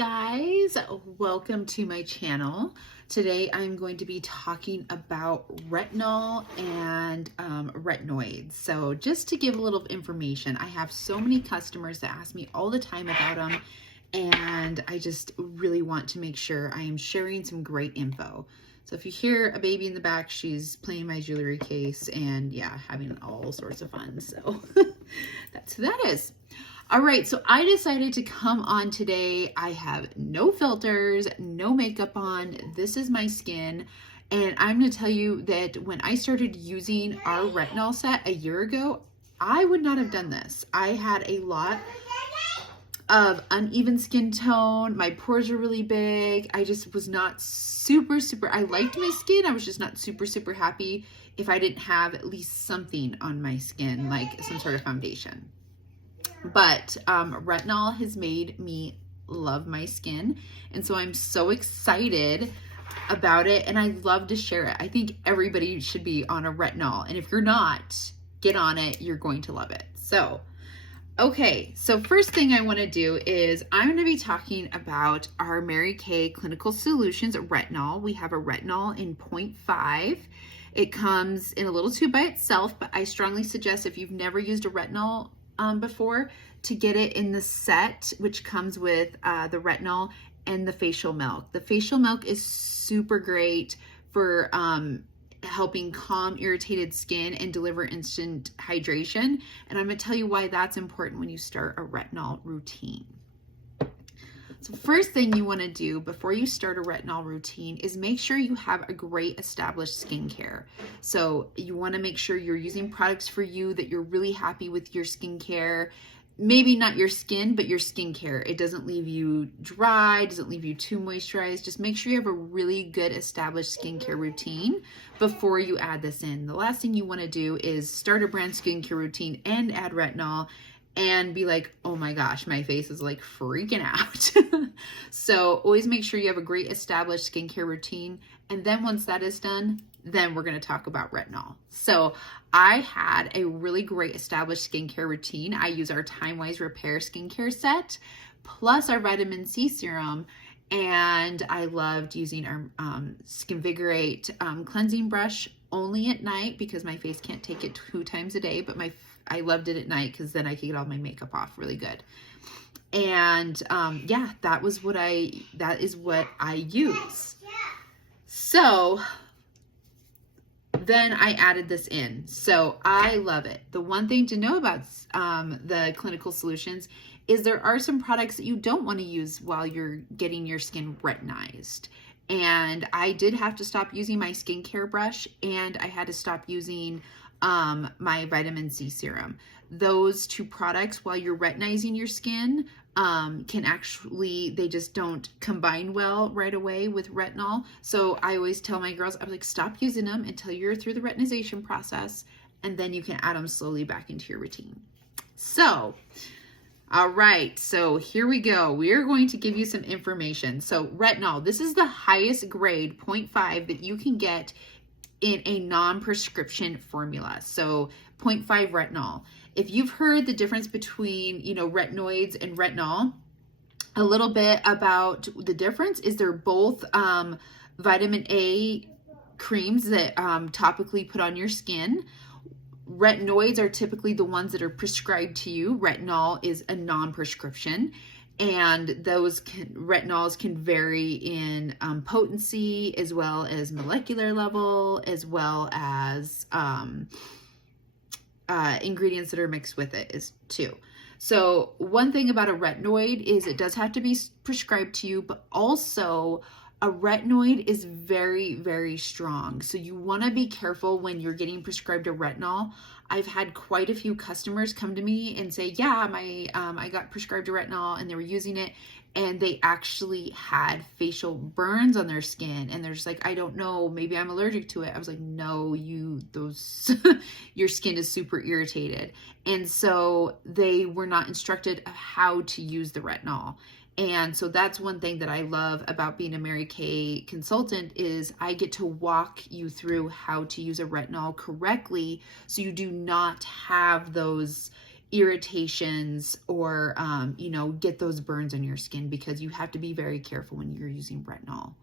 guys, welcome to my channel. Today I'm going to be talking about retinol and retinoids. So just to give a little information, I have so many customers that ask me all the time about them, and I just really want to make sure I am sharing some great info. So if you hear a baby in the back, she's playing my jewelry case and yeah, having all sorts of fun. So that's who that is. All right, so I decided to come on today. I have no filters, no makeup on. This is my skin. And I'm gonna tell you that when I started using our retinol set a year ago, I would not have done this. I had a lot of uneven skin tone. My pores were really big. I just was not super, I liked my skin. I was just not super happy if I didn't have at least something on my skin, like some sort of foundation. But retinol has made me love my skin. And so I'm so excited about it. And I love to share it. I think everybody should be on a retinol. And if you're not, get on it. You're going to love it. So, okay. So first thing I want to do is I'm going to be talking about our Mary Kay Clinical Solutions retinol. We have a retinol in 0.5. It comes in a little tube by itself, but I strongly suggest if you've never used a retinol before, to get it in the set, which comes with the retinol and the facial milk. The facial milk is super great for helping calm irritated skin and deliver instant hydration. And I'm gonna tell you why that's important when you start a retinol routine. So first thing you want to do before you start a retinol routine is make sure you have a great established skincare. So you want to make sure you're using products for you, that you're really happy with your skincare. Maybe not your skin, but your skincare. It doesn't leave you dry, doesn't leave you too moisturized. Just make sure you have a really good established skincare routine before you add this in. The last thing you want to do is start a brand skincare routine and add retinol and be like, oh my gosh, my face is like freaking out. So always make sure you have a great established skincare routine. And then once that is done, then we're going to talk about retinol. So I had a really great established skincare routine. I use our Time Wise Repair skincare set plus our vitamin C serum. And I loved using our Skinvigorate cleansing brush only at night because my face can't take it 2 times a day, but I loved it at night because then I could get all my makeup off really good. And yeah, that is what I use. So then I added this in. So I love it. The one thing to know about the Clinical Solutions is there are some products that you don't want to use while you're getting your skin retinized. And I did have to stop using my skincare brush, and I had to stop using my vitamin C serum. Those 2 products, while you're retinizing your skin, can actually, they just don't combine well right away with retinol. So I always tell my girls, I'm like, stop using them until you're through the retinization process, and then you can add them slowly back into your routine. So, all right, so here we go. We are going to give you some information. So retinol, this is the highest grade 0.5 that you can get in a non-prescription formula. So 0.5 retinol. If you've heard the difference between, retinoids and retinol, a little bit about the difference is they're both vitamin A creams that topically put on your skin. Retinoids are typically the ones that are prescribed to you. Retinol is a non-prescription. And those retinols can vary in potency as well as molecular level, as well as ingredients that are mixed with it is too. So one thing about a retinoid is it does have to be prescribed to you, but also a retinoid is very strong. So you want to be careful when you're getting prescribed a retinol. I've had quite a few customers come to me and say, yeah, I got prescribed a retinol and they were using it and they actually had facial burns on their skin. And they're just like, I don't know, maybe I'm allergic to it. I was like, no, your skin is super irritated. And so they were not instructed of how to use the retinol. And so that's one thing that I love about being a Mary Kay consultant is I get to walk you through how to use a retinol correctly so you do not have those irritations or, you know, get those burns on your skin, because you have to be very careful when you're using retinol.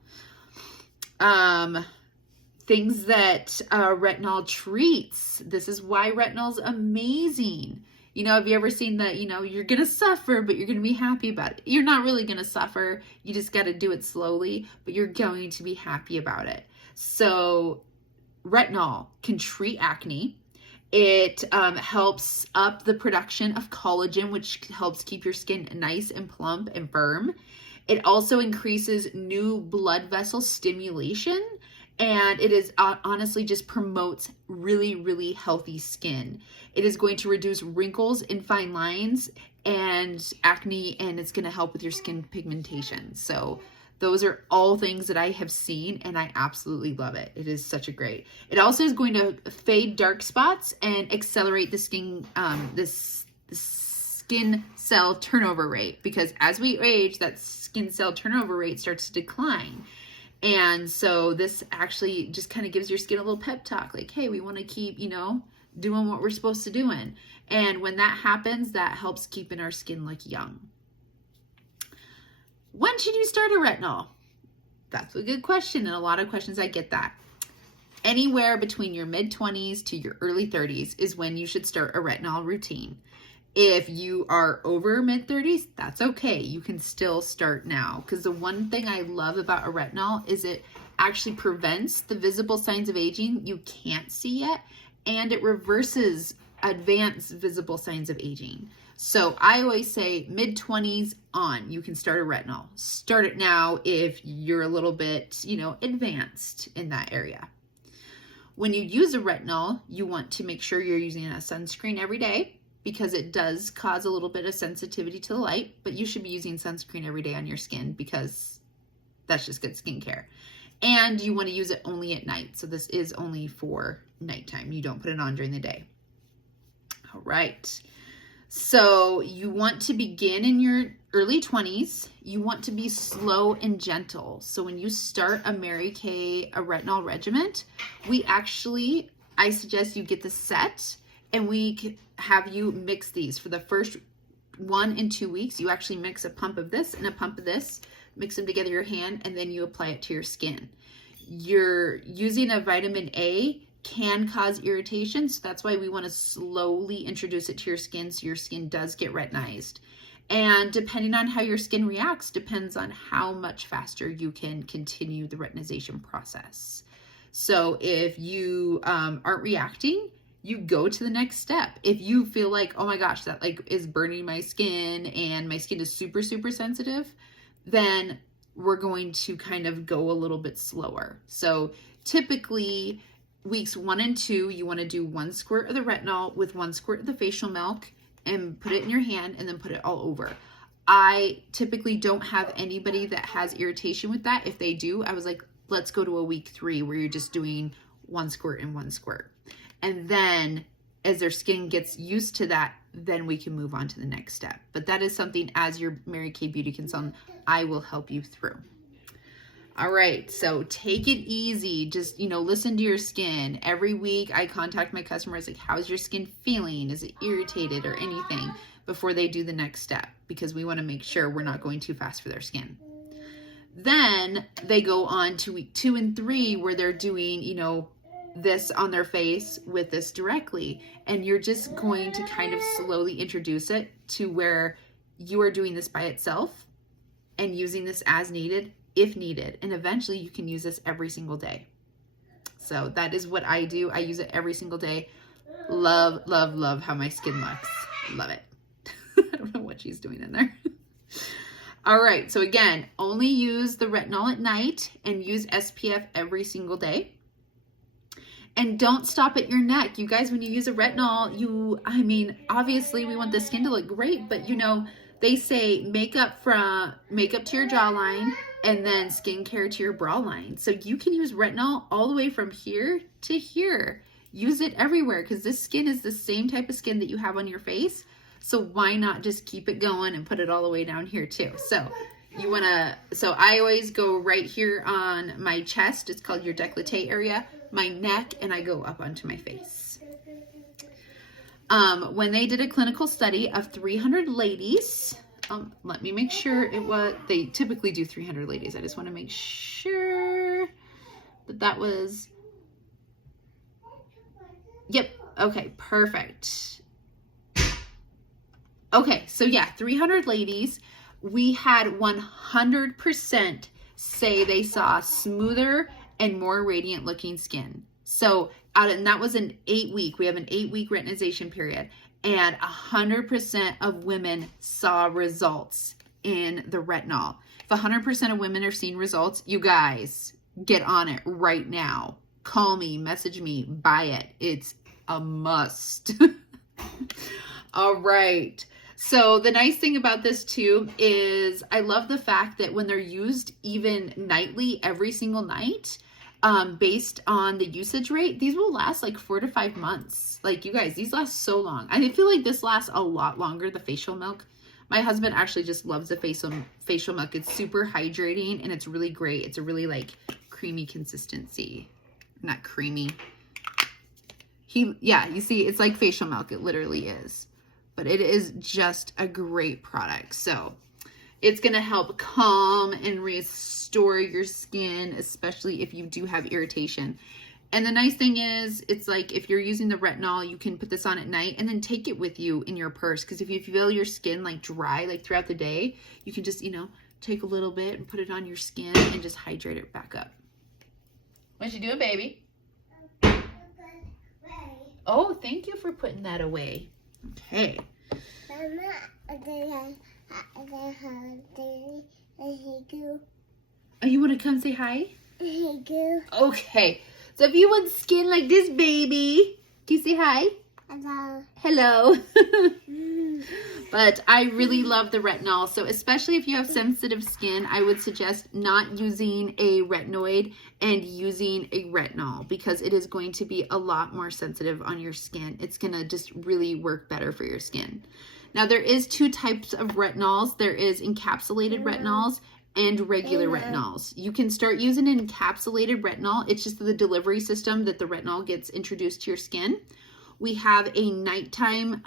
Things that retinol treats. This is why retinol's amazing. You know, have you ever seen that, you know, you're going to suffer, but you're going to be happy about it? You're not really going to suffer. You just got to do it slowly, but you're going to be happy about it. So retinol can treat acne. It helps up the production of collagen, which helps keep your skin nice and plump and firm. It also increases new blood vessel stimulation, and it is honestly just promotes really, really healthy skin. It is going to reduce wrinkles and fine lines and acne, and it's going to help with your skin pigmentation. So those are all things that I have seen, and I absolutely love it. It is such a great. It also is going to fade dark spots and accelerate the skin, this skin cell turnover rate, because as we age, that skin cell turnover rate starts to decline. And so this actually just kind of gives your skin a little pep talk, like, hey, we want to keep, you know, doing what we're supposed to do. And when that happens, that helps keeping our skin look young. When should you start a retinol? That's a good question, and a lot of questions I get that. Anywhere between your mid-20s to your early 30s is when you should start a retinol routine. If you are over mid-30s, that's okay. You can still start now, because the one thing I love about a retinol is it actually prevents the visible signs of aging you can't see yet, and it reverses advanced visible signs of aging. So I always say mid-20s on, you can start a retinol. Start it now if you're a little bit, you know, advanced in that area. When you use a retinol, you want to make sure you're using a sunscreen every day, because it does cause a little bit of sensitivity to the light, but you should be using sunscreen every day on your skin, because that's just good skincare. And you want to use it only at night. So this is only for nighttime. You don't put it on during the day. All right. So you want to begin in your early 20s. You want to be slow and gentle. So when you start a Mary Kay, a retinol regimen, I suggest you get the set, and we have you mix these. For the first 1 and 2 weeks, you actually mix a pump of this and a pump of this, mix them together in your hand, and then you apply it to your skin. You're using a vitamin A can cause irritation, so that's why we want to slowly introduce it to your skin, so your skin does get retinized. And depending on how your skin reacts depends on how much faster you can continue the retinization process. So if you aren't reacting, you go to the next step. If you feel like, oh my gosh, that like is burning my skin and my skin is super, super sensitive, then we're going to kind of go a little bit slower. So typically weeks 1 and 2, you want to do 1 squirt of the retinol with 1 squirt of the facial milk and put it in your hand, and then put it all over. I typically don't have anybody that has irritation with that. If they do, I was like, let's go to a week 3 where you're just doing 1 squirt and 1 squirt. And then as their skin gets used to that, then we can move on to the next step. But that is something, as your Mary Kay Beauty consultant, I will help you through. All right, so take it easy. Just, you know, listen to your skin. Every week I contact my customers, like, how's your skin feeling? Is it irritated or anything, before they do the next step, because we want to make sure we're not going too fast for their skin. Then they go on to week 2 and 3 where they're doing, you know, this on their face with this directly. And you're just going to kind of slowly introduce it to where you are doing this by itself and using this as needed, if needed. And eventually you can use this every single day. So that is what I do. I use it every single day. Love, love, love how my skin looks. Love it. I don't know what she's doing in there. All right. So again, only use the retinol at night and use SPF every single day. And don't stop at your neck. You guys, when you use a retinol, obviously we want the skin to look great, but you know, they say makeup to your jawline and then skincare to your brow line. So you can use retinol all the way from here to here. Use it everywhere, because this skin is the same type of skin that you have on your face. So why not just keep it going and put it all the way down here too? So I always go right here on my chest. It's called your décolleté area, my neck, and I go up onto my face. when they did a clinical study of 300 ladies, let me make sure they typically do 300 ladies. I just want to make sure that was, yep. Okay, perfect. Okay, so yeah, 300 ladies. We had 100% say they saw smoother and more radiant looking skin. So, and that was an 8-week. We have an 8-week retinization period, and 100% of women saw results in the retinol. If 100% of women are seeing results, you guys get on it right now. Call me, message me, buy it. It's a must. All right. So the nice thing about this too is I love the fact that when they're used even nightly, every single night, based on the usage rate, these will last like 4 to 5 months. Like, you guys, these last so long. I feel like this lasts a lot longer, the facial milk. My husband actually just loves the facial milk. It's super hydrating and it's really great. It's a really like creamy consistency. Not creamy. Yeah, you see, it's like facial milk. It literally is. But it is just a great product. So it's going to help calm and restore your skin, especially if you do have irritation. And the nice thing is, it's like if you're using the retinol, you can put this on at night and then take it with you in your purse. Because if you feel your skin like dry, like throughout the day, you can just, take a little bit and put it on your skin and just hydrate it back up. What you doing, baby? Oh, thank you for putting that away. Okay. Oh, you want to come say hi? Okay. So if you want skin like this, baby, can you say hi? Hello. Hello. But I really love the retinol. So especially if you have sensitive skin, I would suggest not using a retinoid and using a retinol because it is going to be a lot more sensitive on your skin. It's going to just really work better for your skin. Now, there is 2 types of retinols. There is encapsulated retinols and regular retinols. You can start using an encapsulated retinol. It's just the delivery system that the retinol gets introduced to your skin. We have a nighttime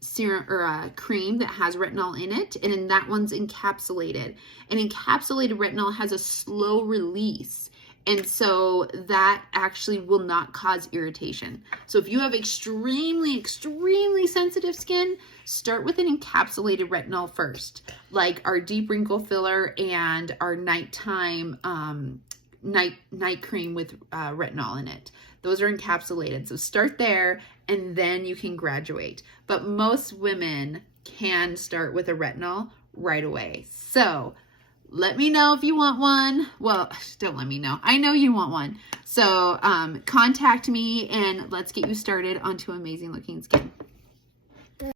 serum or cream that has retinol in it, and then that one's encapsulated. And encapsulated retinol has a slow release, and so that actually will not cause irritation. So if you have extremely, extremely sensitive skin, start with an encapsulated retinol first, like our deep wrinkle filler and our nighttime night cream with retinol in it. Those are encapsulated. So start there and then you can graduate. But most women can start with a retinol right away. So let me know if you want one. Well, don't let me know. I know you want one. So contact me and let's get you started onto amazing looking skin.